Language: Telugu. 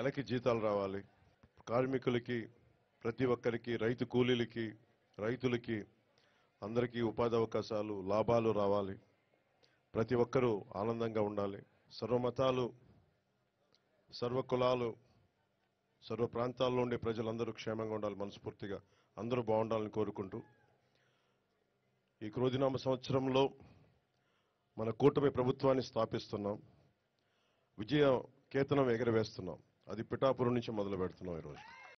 నెలకి జీతాలు రావాలి, కార్మికులకి, ప్రతి ఒక్కరికి, రైతు కూలీలకి, రైతులకి అందరికీ ఉపాధి అవకాశాలు, లాభాలు రావాలి. ప్రతి ఒక్కరూ ఆనందంగా ఉండాలి. సర్వమతాలు, సర్వ కులాలు, సర్వ ప్రాంతాల్లో ఉండే ప్రజలందరూ క్షేమంగా ఉండాలి. మనస్ఫూర్తిగా అందరూ బాగుండాలని కోరుకుంటూ ఈ క్రోధినామ సంవత్సరంలో మన కూటమి ప్రభుత్వాన్ని స్థాపిస్తున్నాం. విజయ కేతనం ఎగరవేస్తున్నాం. అది పిఠాపురం నుంచి మొదలు పెడుతున్నాం ఈరోజు.